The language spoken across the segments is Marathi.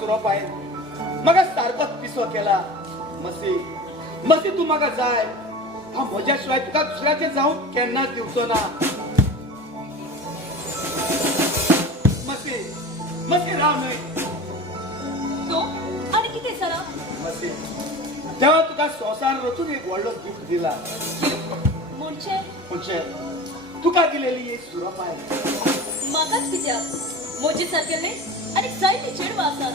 सुरोप आहे मग सारखंच पिसो केला मसी तू मग जाय हा म्हज्याशिवाय तुका दुसऱ्याचे जाऊन केन्नाच दिवचो ना मसी राव न्हय तो आणि किती सरा मसी तेव्हा तुका संसार रचून एक व्हडलो गिफ्ट दिला म्हणजे तुका दिलेली एक सुरोप आहे म्हाकाच कित्याक म्हजी सारकेले आणि जायती चेडवां आसात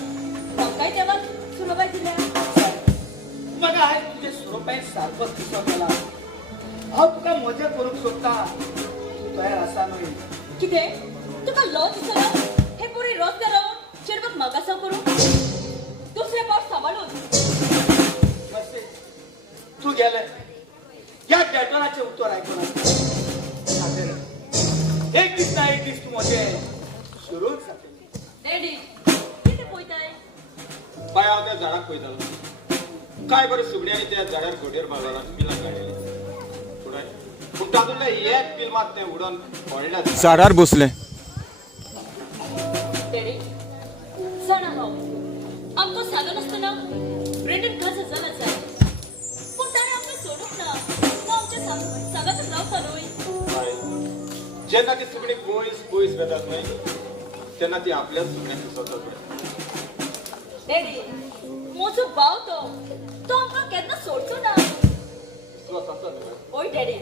म्हाकाय देवान सुरोबाय दिल्या मग आज तुझे सुरोपाय सारखो दिसो केला हांव तुका मजा करूंक सोदता तूं तयार आसा न्हय किते तुका लो दिसना हे पुरी रोजगार रावून चेडवाक मागासा करू दुसरे पावट सांबाळून तू गेले या डेटोनाचे उत्तर ऐकून एक दीस ना एक दीस तू म्हजे सुरूच जातली डॅडी किती पळयताय बाय हांव त्या झाडाक पळयतालो काय बरें सुगड्यांनी त्या झाडार घोडेर मारला पिलां काडलेली पुराय पूण तातूंतले एक पिल मात तें उडोवन पडलें झाडार बसलें डॅडी जाणा हांव आमकां सांगन आसतना ब्रेंडन खास जाला जाय पूण ताणें आमकां सोडूंक ना तो आमच्या सांगातच रावता न्हय जेन्ना ती सुगडी पयस वेतात न्हय तेन्ना ती आपल्याच सुगड्यांक विसरतात डॅडी म्हजो भाव तो आमकां केन्ना सोडचो ना विश्वास आसा न्हय ओय डॅडी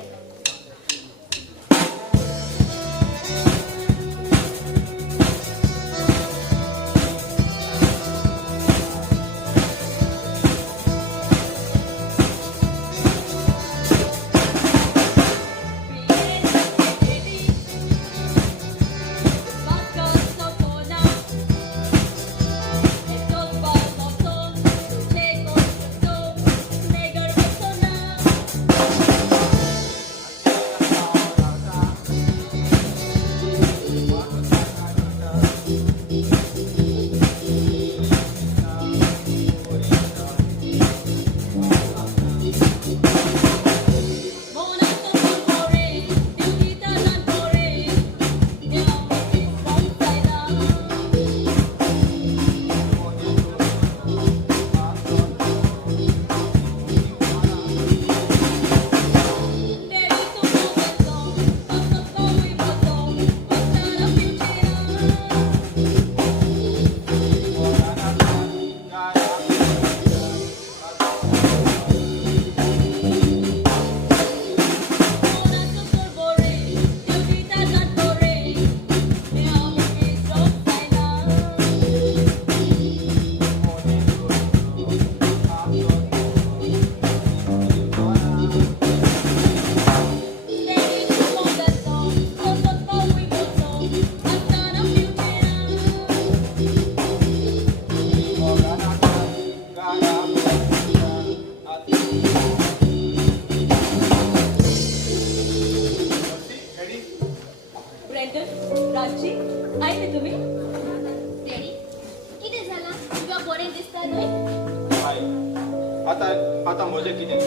आता म्हजे कितें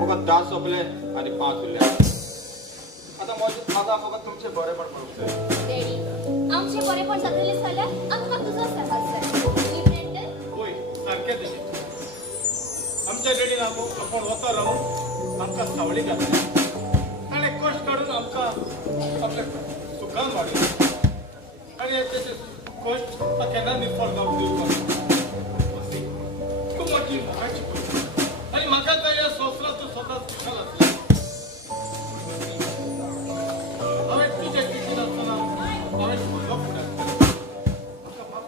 फकत 10 सोंपले आनी 5 उरले आता म्हाका फकत तुमचे बरेपण पळोवंक जाय डॅडी आमचे बरेपण जातले जाल्यार आमकां तुजो सहवास जाय होय सारकें तशें आमच्या डॅडीन आपण वता रावून आमकां सावळी घातली ताणें कश्ट काडून आमकां आपल्या सुखान वाडयलें आनी तेचे कश्ट केन्ना निफळ जावंक दिवचो खूब मोठी मोगाची गोष्ट आनी म्हाका जाय ह्या संवसारांत स्वता सुखाल आसलें हांवें तुजें कितें आसतना हांवें म्हजो फुडें म्हाका माफ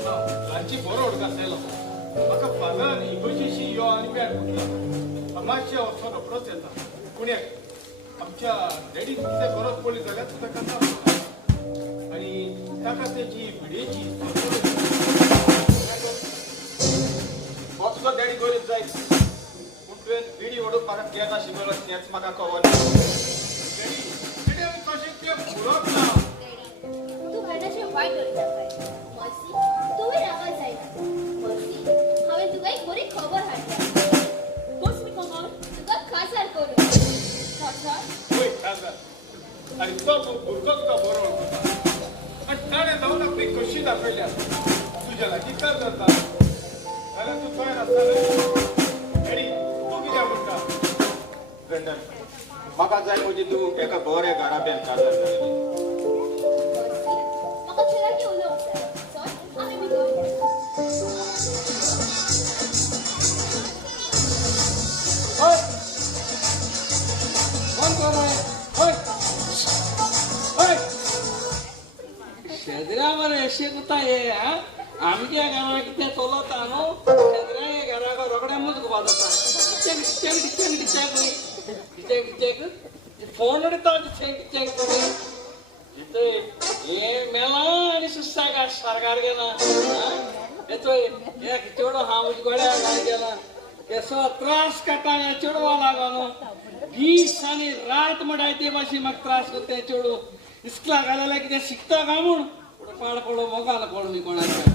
ल्हानची बरो उडका आसलेलो म्हाका फादरान इगोर्जीशी यो आनी बॅट म्हटला मातशें वचून रोखडोच येता पूण आमच्या डॅडीक कितें गरज पडली जाल्यार ताका सांग आनी ताका तेजी विडेची हो तुजो डॅडी गरीब जायत पूण तुवें विडी ओडून म्हाका केन्ना शिकयलो तेंच म्हाका कळना डॅडी कितें तशें तें फुडप ना तू भांडाचे वायट करीत आसाय मर्सी तुवें रावा जायना मर्सी हांवें तुका एक बरी खबर हाडल्या कसली खबर तुका खासार करून खासार होय खासार आनी तो भुरगो तुका बरो वळखता आनी ताणें जावन आपली दाखवल्या तुझ्या लागीं कर करता जाल्यार तूं खंय नासता हेडी तूं कित्याक म्हणटा ब्रेंडन म्हाका जाय म्हणजे तूं एका बऱ्या घराब्यान काजार जालेली म्हाका चिराकी उलोवंक जाय सर आमी भितर होय कोण कोण आहे होय होय शेजऱ्या मरे अशें कोता हे आमच्या घरा कितें चलता न्हू शेजऱ्या हे घराक रोखड्यामूच घुपा जाता किचेक फोन उडयता किचेक हे मेला आनी सुस्सागार सारकार गेला येतोय एक चेडो हांव गोड्या घाल गेला केसो त्रास काडटा ह्या चेडवा लागून दीस आनी रात म्हणटाय ते भाशेन म्हाका त्रास करता तें चेडू इस्कला घालेल्यार कितें शिकता काय म्हूण पाड पडो मोगान पडो मी कोणाच्या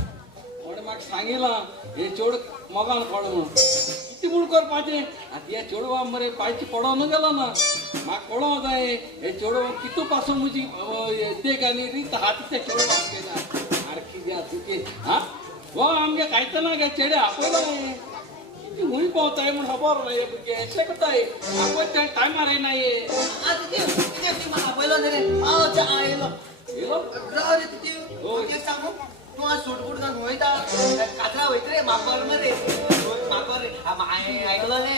कोणें म्हाका सांगिलां हे चेडूं मोगान पडो म्हूण कितें म्हूण करपाचें आतां हे चेडवा मरे पांयची पडोन गेलो ना म्हाका पळोवंक जाय हे चेडो कितू पासून म्हजी देख आनी रीत हात त्या चेडवाक केला आरे कितें तुके हो आमगे खायत ना गे चेडे आपयलो हे कितें खूंय पावताय म्हूण खबर ना हे भुरगे अशें कोताय आपयता टायमार येना हे पहिलो रे आयलो येलो राव रे तुझे सांगू तू आज सुटबुट जाऊन वयता काजरा वयत रे माकोर मरे माकोर आयकलो रे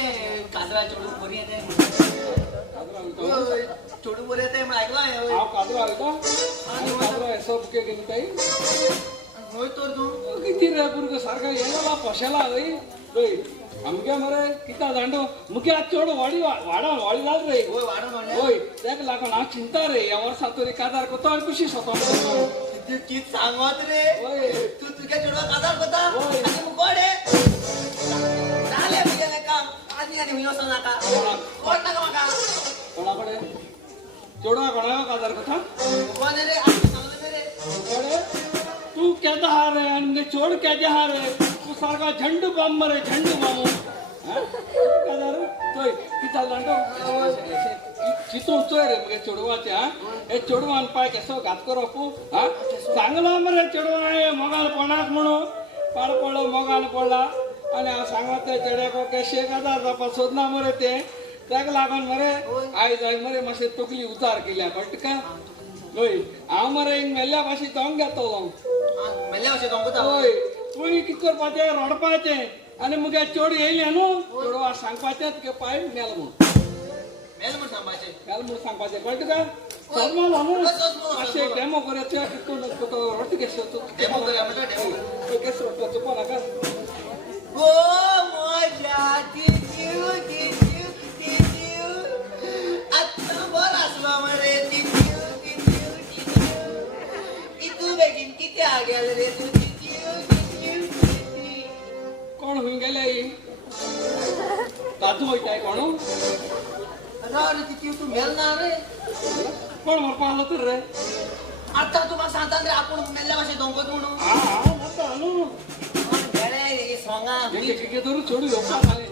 काजरा चोडून बरी येते चोडून बरी येते म्हण आयकलो हांव काजरा वयता आनी काजरा हेसो बुके गेली ताई वय तर तू किती रे भुरगो सारको येयला पोशेला हय आमगे मरे किता जाणटो मुख्य चड वाडा व्हडी जाल रे वय वाडून म्हणले होय तेका लागून हांव चिंता रे ह्या वर्सा तरी काजार कोतो आनी कुशी सोतो कित सांगत रे होय तू तुझ्या चेडवा काजार कोता वय. आनी मुकोडे जाले म्हगेलें काम आनी हुंय वचों नाका कोण नाका म्हाका कोणा कडेन चेडवा कोणाक काजार कोता कोण रे आनी सांगले रे कोणे तू केदा हा रे आनी मुगे चोड केदे हा रे तू सारको झंडू बाम मरे झंडू बामू काजार चोय किता जाणटो चितून चोय रे मुगे चेडवाचे हे चेडवान पाय केसो घात करप सांगला मरे चेडवा हे मोगान पडनाक म्हणून पाड पडलो मोगान पडला आनी हांव सांगत ते चेड्याक केशे काजार जावपा सोदना मरे ते ताका लागून मरे आयज हांवें मरे मातशें तकली उतार केल्या कळटा का होय हांव मरे मेल्ल्या भाशेन जावंक घेतलो मेल्ले अशें कोता होय तुवें कितें करपाचें रडपाचें आनी मुगे चेडूं येयलें न्हू चेडवा सांगपाचें तुगे पाय मेल म्हूण मेल म्हण सांगपाचें मेल म्हूण सांगपाचें कळटा का सजमालो न्हू मातशें डेमो करया तुका रडटा केसो डेमो करया म्हणटा डेमो केसो रडटा चुको नाका ओ मजा टिट्यू टिट्यू टिट्यू आत्ता बरं आसलो मरे टिट्यू टिट्यू टिट्यू इतू बेगीन कित्याक गेले रे तू टिट्यू टिट्यू टिट्यू कोण खूंय गेले ही तातू वयताय कोण राव रे टिट्यू तू मेल ना रे कोण व्हरपा आलो तर रे आत्ता तू म्हाका सांगता रे आपूण मेल्ल्या भाशेन दोंगत म्हणून हांव म्हणटा न्हू गेले हे सोंगा कितें धरून चेडूं येवपा जालें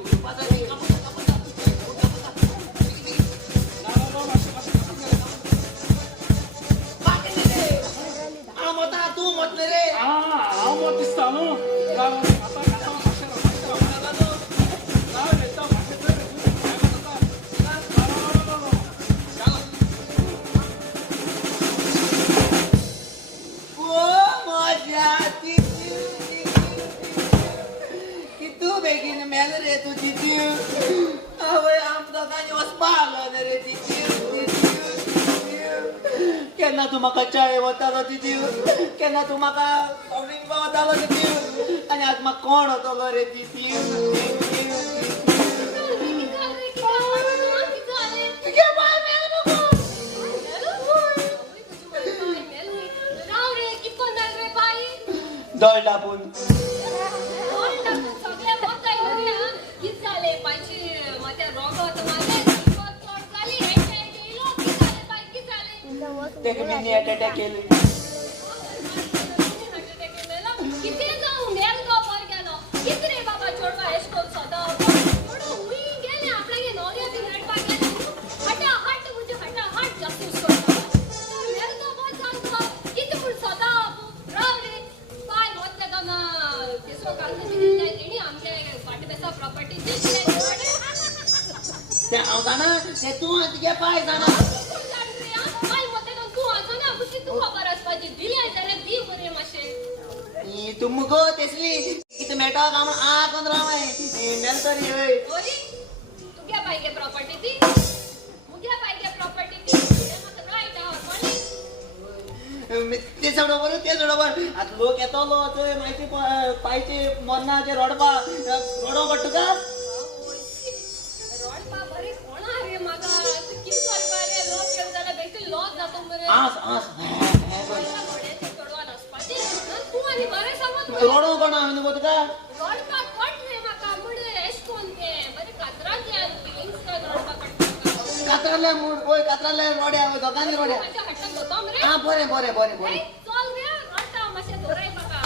तू म्हटलं रे हांव मत दिसता न्हू कितू बेगीन मेल रे तू तितू आवय आम दोगांनी वचपा आलो रे तितू केन्ना तू म्हाका चाळे वतालो तितू केन्ना तू म्हाका ड्रिंक वतालो तितू आनी आज म्हाका कोण वतलो रे दळ टापून तेका मी नेट अटॅक केली किती जाऊन मेल गो वर गेलो किती रे बाबा छोडवा एस्को सदा छोडो हुई गेले आपल्यागे नोरिया ती रडपा गेले हटा हट म्हणजे हटा हट जास्त उसको मेल गो वर सांगतो किती पण सदा राव रे तुम्ही दिलाय तेणी आमच्या वाटेचा प्रॉपर्टी ते हांव जाणा ते तू तुगे पाय जाणा तू खबर आसपाची दिली जाल्यार दी बरे मातशें तू मुगो तेसली कितें मेळटा काम आ कोण रावाय मेलतरी हय तुगे पायगे प्रॉपर्टी ती मुगे पायगे प्रॉपर्टी ती म्हाका रायट आहा ते सोडोबर आता लोक येतलो थंय माहिती पायचे मरणाचे रडपा रडो पडटा का रोडपा बरे कोणा रे म्हाका कितें करपा रे लोक येव जाल्यार बेश्टे लॉस जाता मरे आस तू आनी बरें समज रडो कोणा हांवें गो तुका रोडपा कट रे म्हाका मुडे एश कोन ते बरे कातराचे फिलिंग्स काय रोडपा कट कातराले मूड ओय कातराले रोड्या दोगांनी रोड्या माझ्या हातान दोतोम रे आ बरें चल चल रे रोडटा मातशें दोराय म्हाका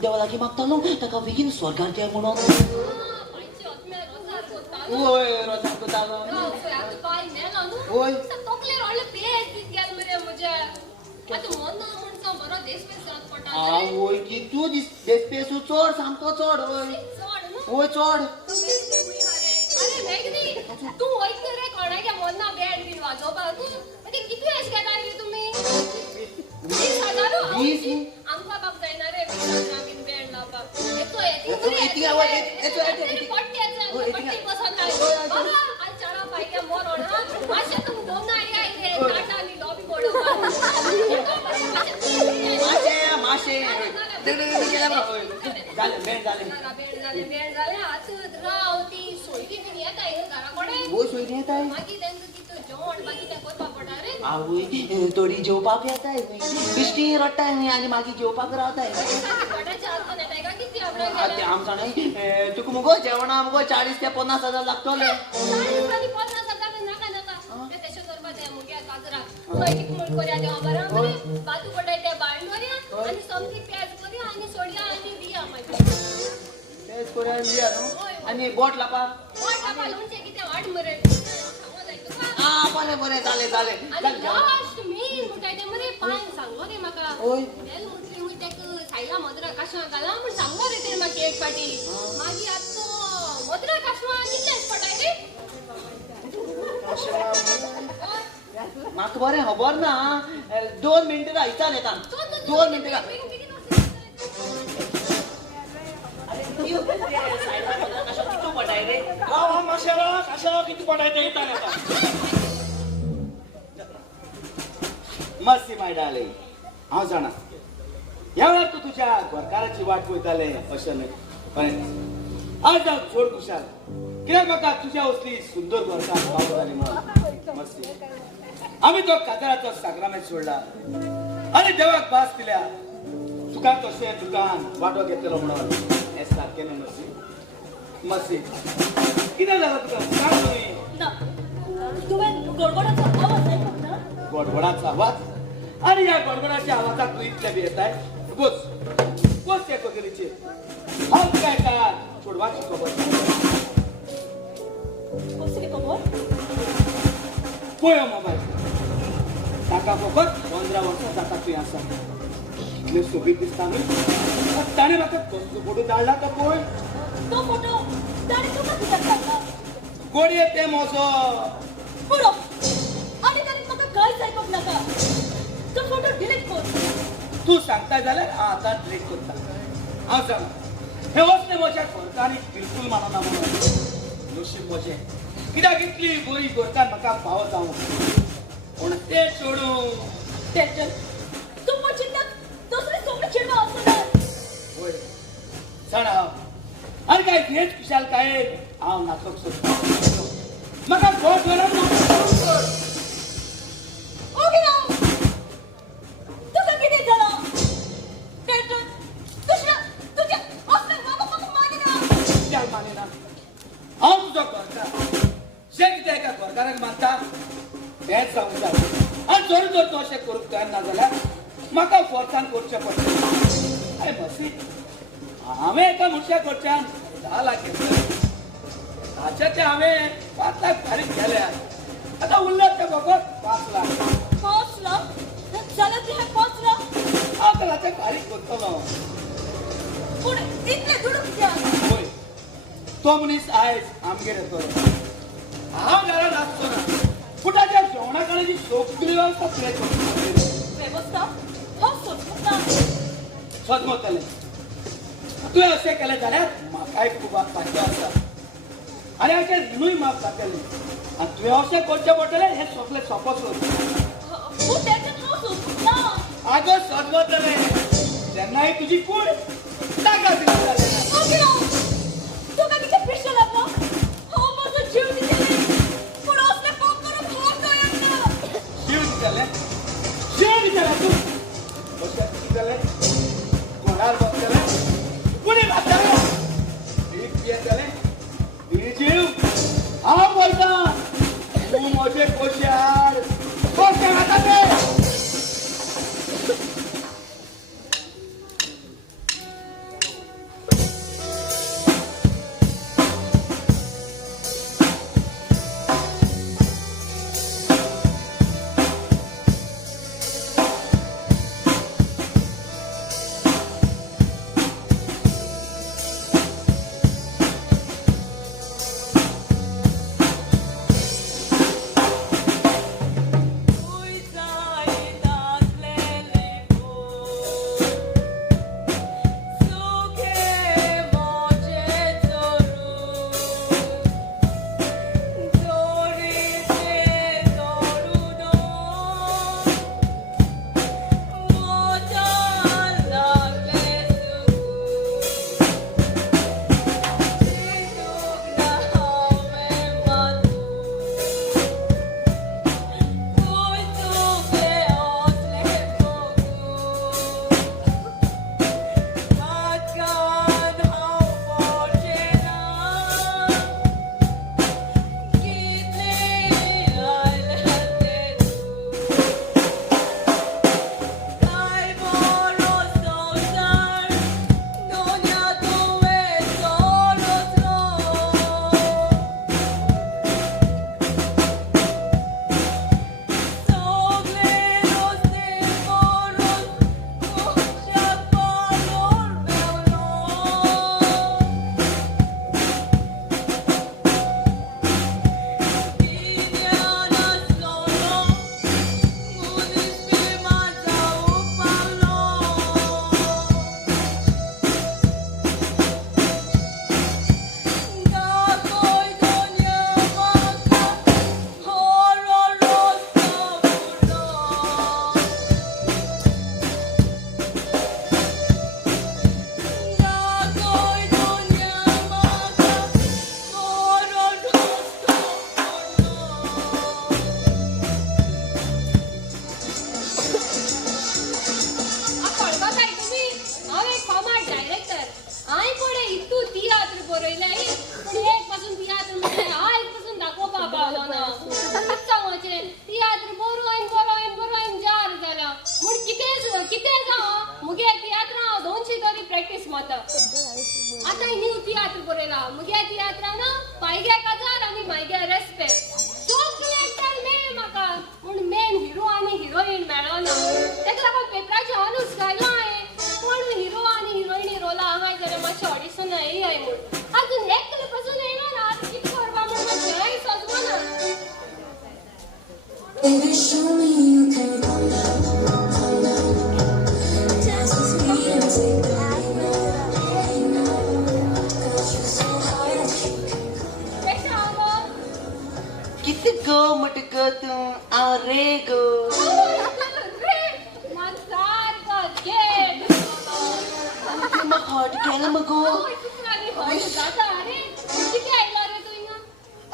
देवालागी मागतालो ताका बेगीन स्वर्गार त्या म्हणून ओय रोजार कोतालो ओय ओय की तू दिस पेसू चोड सामको चोड ओय ओय चोड तू वयता रे कोणागे मोन्ना बँड बीन वाजोवपाक तू कितले अशें घेता रे तुमी 20,000 आमकां बाप जायना रे 20,000 बीन बँड लावपाक पट्टी पसंद नाही बाबा आज चारा पायगे मोर ओढा मातशें तुम दोन आयडिया रे टाटा आनी लॉबी बोडोवपाक माशे झाले बँड जाले आत राव ती सोयरी बीन येता हे घरा कोडे ओ सोयरी येताय मागीर तेंका कितें जेवण बाकी तें करपाक पडटा रे आवय थोडी जेवपाक येताय बिश्टी रडटाय आनी मागीर जेवपाक रावताय पोटाच्या हातून येताय का किती आपल्याला आमचा नाही तुका मुगो जेवणा मुगो 40 ते 50,000 लागतले 40 आणि 50,000 नाका ते तशें करपा जाय मुग्या काजरा सोयरीक मूळ करया देवा बरा मरे बाजू पडाय ते बाळण करया आनी समथी पेज करया आनी सोडया आनी दिया मागीर तेच कोऱ्या लिया न्हू आनी बोट लापा लोणचें कितें वाट मरे बरें जालें लास्ट मेन म्हणटाय तें मरे पांय सांगो रे म्हाका ओय मेल म्हटली मुय तेका सायला मदरा काशवां घाला म्हण सांगो रे ते म्हाका एक पाटी मागीर आतां तो मदरा काशवां कितलेच पडाय रे म्हाका बरें खबर ना 2 मिनटां रायता येता 2 मिनटां कशाला किती पडायचं येतात आता मस्ती माय डार्लिंग हांव जाणा ह्या वेळार तूं तुज्या घरकाराची वाट पळयतालें अशें न्हय पण आज हांव चड खुशाल कित्याक म्हाका तुज्या असली सुंदर घरकार पावो जाली म्हणून मस्ती आमी तो कातराचो साग्रामेत सोडला आनी देवाक भास दिल्या तुका तशें दुकान वांटो घेतलो म्हणून हें सारकें न्हय मस्ती कितें जालां तुका सांग तुमी ना तुवें गडगडाचो आवाज आयकप ना गडगडाचा आवाज आणि या गडगडाच्या आवाजात तू इतक्या बी येताय बस त्या कगरीचे हात काय का सोडवाची खबर कसली खबर पळय मोबायल ताका फकत 15 वर्सां जाता तुवें आसा कितले सोबीत दिसता न्हय ताणें म्हाका कसलो फोटो धाडला तो पळय तो फोटो ताणें तुका कित्याक धाडला गोडये ते मोजो पुरो आनी ताणें म्हाका कांयच आयकप नाका तो फोटो डिलीट कर तू सांगता जाल्यार हांव आतां डिलीट करता हांव जाणा हे वचने म्हज्या घरकारीक बिलकूल मानना म्हणून नशीब म्हजें कित्याक इतली बरी गोरकान म्हाका फावो जावं पूण ते सोडून टेंशन तू पण चिंता दुसरे सोबत चिडवा असणार होय जाणा आनी काय भेट खुशाल काय हांव नाचोक सोदता म्हाका गोड गरम ओके ना तुझं किती झालं टेंशन तुझ्या असलं मागं मानेना कित्याक मानेना हांव तुजो गोरकार जे कितें एका गोरकाराक मानता तेंच जावंक जाय आनी जर तूं अशें करूंक तयार ना जाल्यार म्हाका फोर्सान करचें पडटलें अरे मसी हांवें एका मनशा कडच्यान 10 लाख घेतले ताचे ते हांवें 5 लाख फारीक केल्या आतां उरल्यात ते फकत 5 लाख 5 लाख जाल्यार ते 5 लाख हांव ताचे फारीक करतलो पूण इतले दुडूक कित्याक होय तो मनीस आयज आमगेर येतलो हांव घरांत आसचो ना पूण ताच्या जेवणा खाणाची सगळी वेवस्था तुवें करतली वेवस्था हांव सोदता सदमतलें तुवें अशें केलें जाल्यार म्हाकाय खूब फायदो आसा आनी हाचेर रिणूय माफ जातलें आनी तुवें अशें करचें पडटलें हें सगळें सोंपो सोद पूण टेंशन हांव सोदता आगो सदमतलें तेन्नाय तुजी कूड ताका दिली जालें ओके ना तुका कितें प्रेशर लागलो हांव म्हजो जीव दितलें पूण असलें पाप करूंक हांव तयार ना जीव दितलें तूं अशें दितलें घोडार बसतलें कुणी घातलें भीक पियेतलें जीव हांव बोलता तूं म्हजे पयशे हाड पयशे घाता ते आता न्यू तियात्र बरयला मुगे तियात्रान पायग्या काजार आनी मायग्या रेस्पेक्ट सगळे एक्टर मेळ म्हाका पूण मेन हिरो आनी हिरोईन मेळो ना तेका लागून पेपराचे अनुस घायला हांवें कोण हिरो आनी हिरोईनी रोला हांगा जाल्यार मातशें ऑडिशन येयय म्हूण अजून एक तरी पासून येयना ना आतां कितें करपा म्हूण मातशें सजमना Baby, show me you can calm down. Dance with me and take the lead now. Got you so high that you can calm down. कशें आहा गो गो मटक तू आ रे गो रे मग सारखा गेट मग हॉट केलं मग गो जाता अरे किती आयला रे तू हिंगा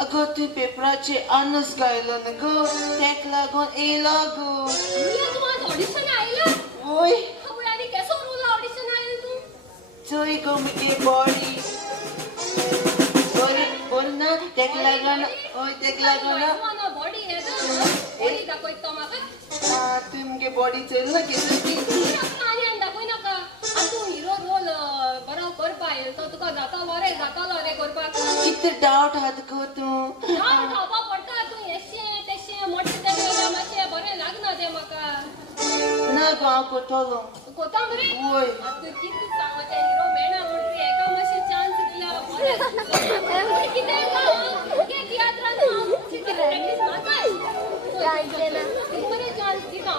अगं तू पेपराचे अनस गायलं न गो तेक लागून येला गो तुला तू आज ऑडिशन आयला ओय आपण आधी कसं रोल ऑडिशन आयला तू चोय गो मगे बॉडी बोल ना तेक लागून ओय तेक लागून बॉडी आहे ना बॉडी दाखव तो माका तुमगे बॉडी चल ना केलं की आणि दाखव नका आ तू हिरो रोल बरो करपा तो तुका जातालो रे करपाक किती डाऊट हात गो तू खावपा पडटा तू येशे तेशे मोठे ते मातशे बरें लागना ते म्हाका ना गो हांव कोतलो कोता मरे ओय तू किती सांगता हिरो मेळना म्हणटरी एका मातशे चान्स दिल्या बरें कितें के तियात्रान हांव कितें प्रॅक्टीस मारता काय केला बरें चान्स दिता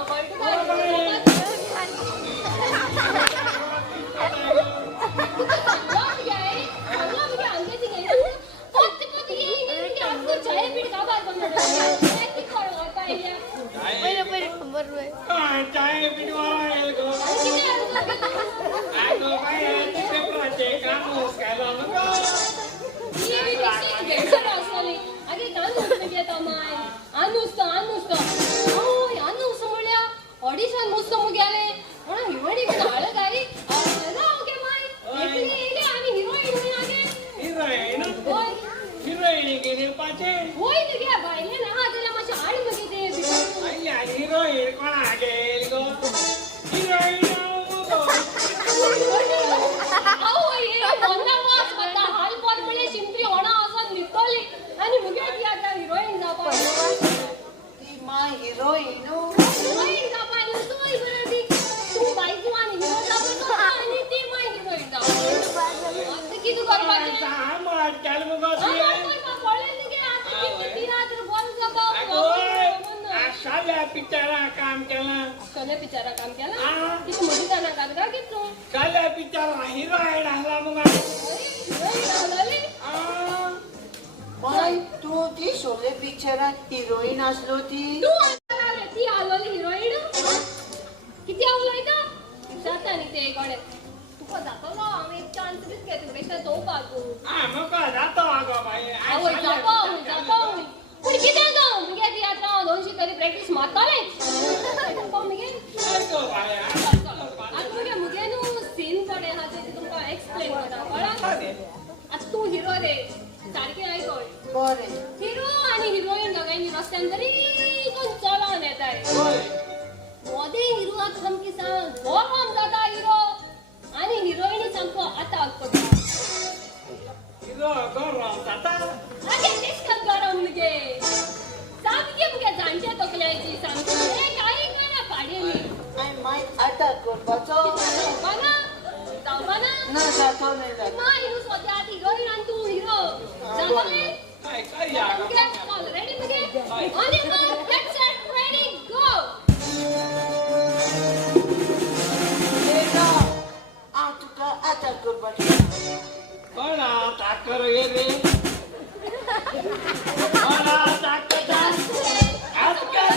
चाय पिटवाला येईल गो आगो बाय पेपराचे कामोस काय झालं गो ऑडिशन मस्त मुगेले म्हणून हिरोईन झालं काय आम्ही हिरोईन हिरोईन गेली पाचे होय गे बायले ना त्याला माझ्या आड मगे ते हिरोईन कोणा गेल गो हिरोईन हाल पडले शिंपरी होणा असं निघतली आणि मुगे ती आता हिरोईन जापा ती माय हिरोईन हिरोईन जापा तू बायको आणि हिरो जापा आणि ती माय हिरोईन जापा किती करपाचे आम्हाला त्याला मग शाल्या पिक्चरा काम केलं कले पिक्चरा काम केला किती मोठी जाणार कागदा घेतो काल्या पिक्चरा हिरोईन आला मग पण तू ती शोले पिक्चरात हिरोईन असलो ती ती आलोली हिरोईन किती आवलाय ना जाता नी ते गडे तुका जातो ना आम्ही एक चान्स दीत घेतो बेशा तो पागो मग जातो अगो बाई आवय जातो पण किती जाऊ मुगे ती आता 200 तरी प्रॅक्टिस मारताले मुगे आता मुगे नु सीन कडे हा ते तुमका एक्सप्लेन करता कळा आता तू हिरो रे सारखे ऐकय बरे हिरो आणि हिरोईन दोघांनी रस्त्यान तरी कोण चलून येताय मोदे हिरो आता समकी सांग गरम जाता हिरो आणि हिरोईन सामको आता करता हिरो गरम जाता आगे तेच गरम मुगे सामके मुगे जाणचे तकल्याची सामकी हे काही करा पाडेली आय माय अटॅक करपाचो जावपाना ना जातो नाही जातो मा हिरो सध्या हिरोईन आणि तू हिरो जाताले काय या ready मुगे on your mark get set ready go लेना आ तुका अटॅक करपाचो कोणा ताकर ये रे कोणा ताकर आज काय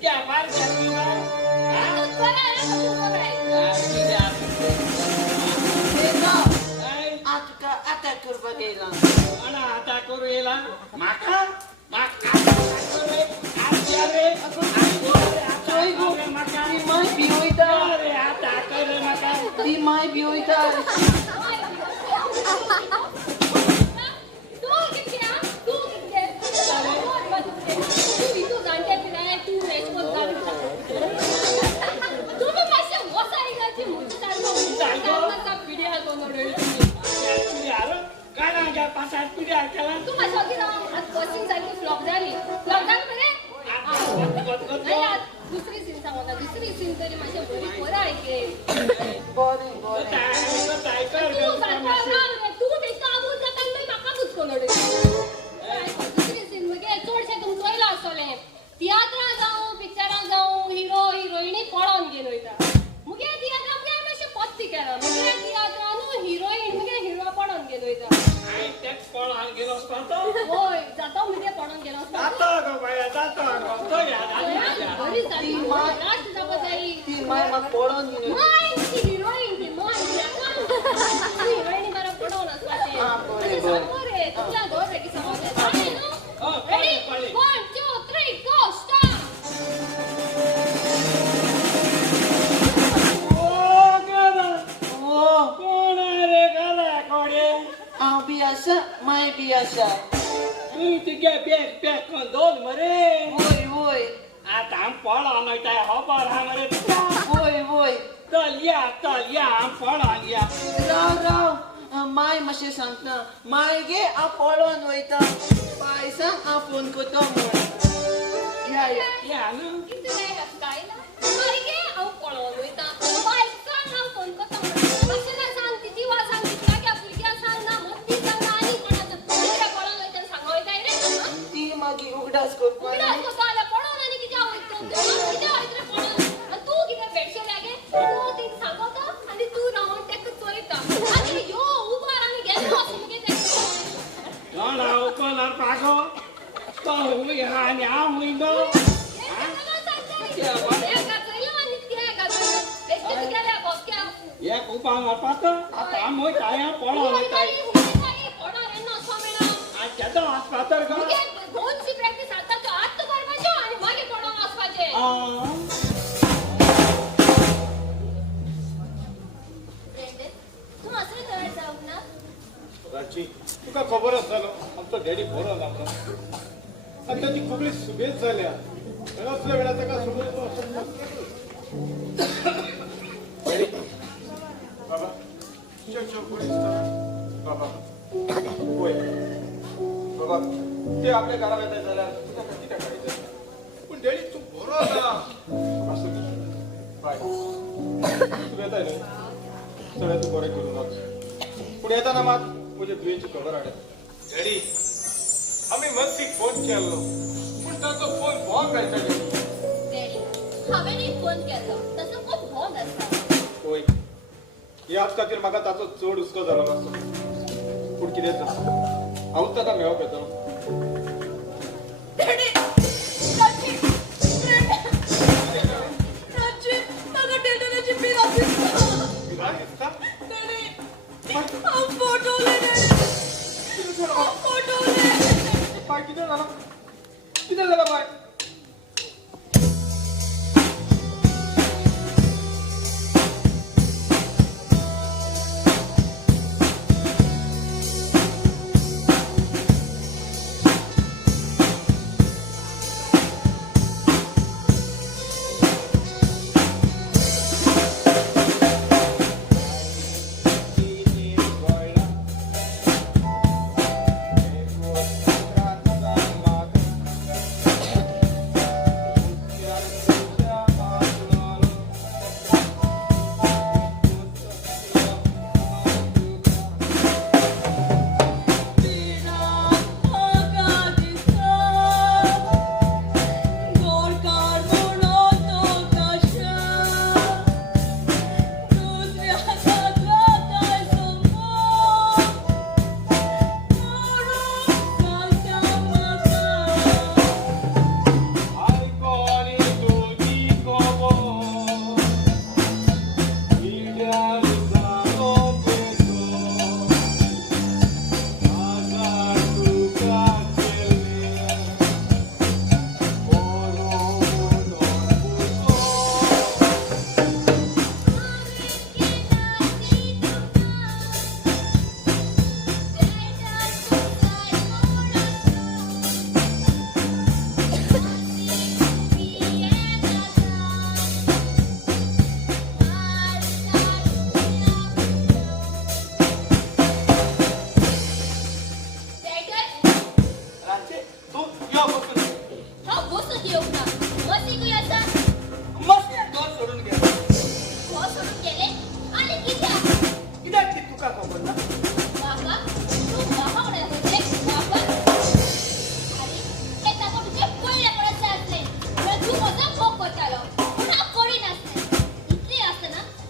क्या मार लेना आ तुका अटॅक करपाक गेला कोणा आता करू येला माका माका आज या रे चोय गो ती माय बिवयता अरे आता कर माका ती माय बिवयता पासात पिढ्या केला तू माझ्या आज बसिंग झाली फ्लॉप झाली नाही आज दुसरी सीन सांगता दुसरी सीन तरी माझ्या बरी बरं ऐके बरे बरे तू बेटा आबून जाता मी माका बुचकोन दुसरी सीन मगे चोडशे तुम चोयला असले तियात्रा जाऊ पिक्चरां जाऊ हिरो हिरोईनी पळोन गेलो वयता मुगे तियात्रा मुगे अशें पत्ती केला मुगे वयता हांवें तेच पळोवन गेलो असतो होय जातो म्हणजे पडून गेलो असतो जातो गो बाया जातो गो तो या बरी जाली लास्ट जावं जाई ती माय म्हाका पळोवन घेवन माय ती हिरोईन ती माय हिरोईन बरं पडून असपाचे हा, बरें, बरें. बरें तुला दोन रेडी समजले चालेल हो, नो कळले, रेडी कळले. 1 2 3 गो स्टार्ट ओ गेला ओ कोण आहे रे गेला कोडे हांव बी आसा माय बी आसा तू तिगे बॅग पॅक करून दोन मरे वोय वोय आता आम पळोवन वयता खबर हा मरे वोय वोय चल या आम पळोवन या राव राव माय मातशें सांगता माय गे हांव पळोवन वयता बाय सांग हांव फोन करता म्हण या या या न्हू किती वेळ हसकायला मागे हांव पळोवन वयता बायकान हांव फोन करता मातशें ना सांग तिची वा सांग तितल्या त्या भुरग्याक सांग ना मोठी सांग ना आनी कोणाक कितें पळोवन वयता सांगो वयताय रे ती मागीर उगडास करपा कितें असो जाल्यार पळोवन आनी कितें वयता कितें वयता रे पळोवन तूं कितें बेडशे लागे तूं ती सांगता आनी तू रावन तेका चोयता आनी यो उबार आनी गेलो असो मगे तेका कोणा कोणार पागो तो हुई हा आणि आम हुई गो एक उपांग पात आता आम होय काय पळोवन वयता आज केदो आसपातर गो तू असं करायला जाऊ ना राची तुका खबर आसलो आमचो डॅडी बरो जाता आनी ताची खूबली सुबेज जाल्या असल्या वेळार ताका सुबेज डॅडी बाबा शेव शेव कोणी दिसता बाबा होय बाबा ते आपल्या घरा येता जाल्यार तुका कितें खायचं पूण डॅडी तूं बरो आसा असो बाय तूं येताय न्हू सगळें तूं बरें करून वच पूण येताना मात म्हज्या तुवेंची खबर हाडत डॅडी आमी मस्तीक फोन केल्लो पूण ताचो फोन बॉन घालताले हांवें एक फोन केलो तसो खूप भोंग आसा होय ह्याच खातीर म्हाका ताचो चड हुस्को जालो नासलो पूण कितें जाता हांवूच ताका मेळोवप येतलो तुला दिसता बाय कितें जालां बाय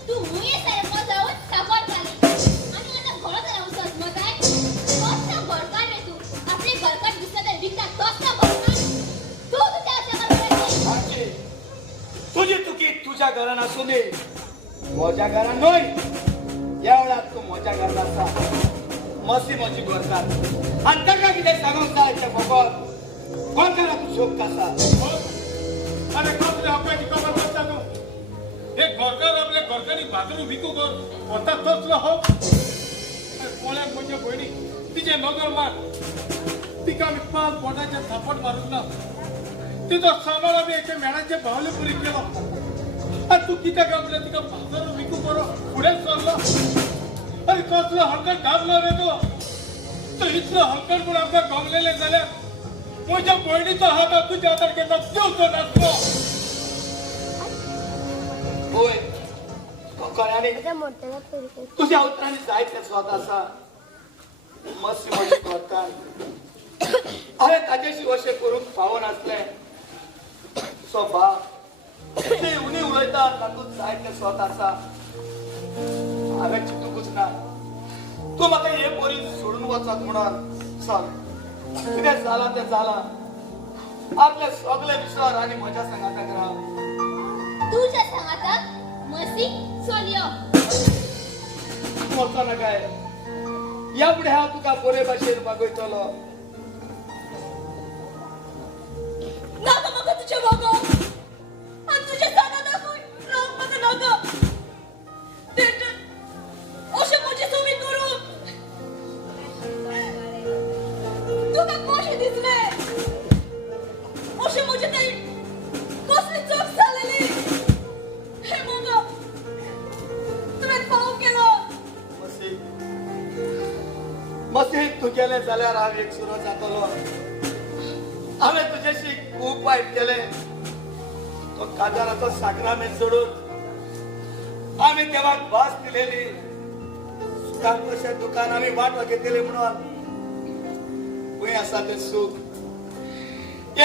तू मुये सारको जाऊन सापड झाली आणि आता घोडा रावसास मग काय घरान असू दे माझ्या घरान न्हय एवढ्यात तू माझ्या घरान आसा मसी म्हजी गोरकार आनी ताका कितें सांगूंक जाय तें फकत गोरकाराक शोक आसा अरे कसले हक्काची खबर करता तू हे गोरकार आपल्या गोरकारी बाजरू विकू कर होता तोच हो कोल्याक म्हणजे बहिणी तिचे नगर मार तिका आम्ही 5 बोटाचे थापट मारून ना तिचो सामान आम्ही एके मेणाचे भावले पुरी केलो आणि तू कित्याक आपल्या तिका बाजारू विकू करो पुढे सरलो अरे कसलो हलकट घाबलो रे तो इतलो हलकट म्हणून आमकां गमलेले जाल्यार म्हज्या बहिणीचो हात तुज्या हातार घेता देवचो नासलो होय कळ्याने तुझ्या उतरांनी जायते स्वता आसा मस्त म्हजी गोरकार अरे ताजेशी अशें करूंक फावो नासलें सो बाप ते उणी उलयता तातूंत जायते स्वता आसा हांवें चिंतूंकूच ना तूं म्हाका हे पोरी सोडून वचत म्हणून सांग कितें जालां तें जालां आपले सगळे विसर आनी म्हज्या सांगाताक राव तुझ्या सांगाताक मसी सोलियो वचो ना काय या फुडें हांव तुका बरे भाशेन वागयतलो नाका म्हाका तुजें वागप आनी तुजें सांगाताकूय रावंक म्हाका नाका अशें म्हजें सवय करून तुका कशें दिसलें अशें म्हजे थंय कसली चूक जालेली हे म्हाका तुवें फाव केलो मसीद तू गेले जाल्यार हांव एक सुरो जातलो हांवें तुजेशी खूब वायट केलें तो काजाराचो साकरामेत सोडून आमी देवाक भास दिलेली सुखाक कशें दुकान आमी वांटो घेतली म्हणून खंय आसा तें सूख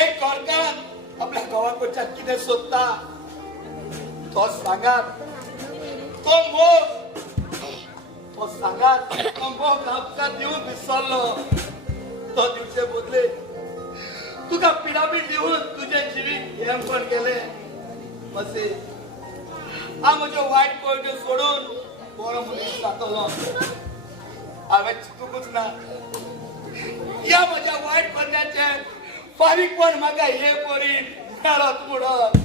एक गोरकार आपल्या घोवा कडच्यान कितें सोदता तो सांगात तो मोग तो सांगात तो मोग आमकां दिवून विसरलो तो दिवचे बदले तुका पिडापीड दिवून तुझे जिवीक हेंपण केलें मसी हांव म्हज्यो वायट पळट्यो सोडून बरो मनीस जातलो हांवें चिंतूंकूच ना या म्हज्या वायट करण्याचे फारीकपण म्हाका हे पोरी मेळत म्हणून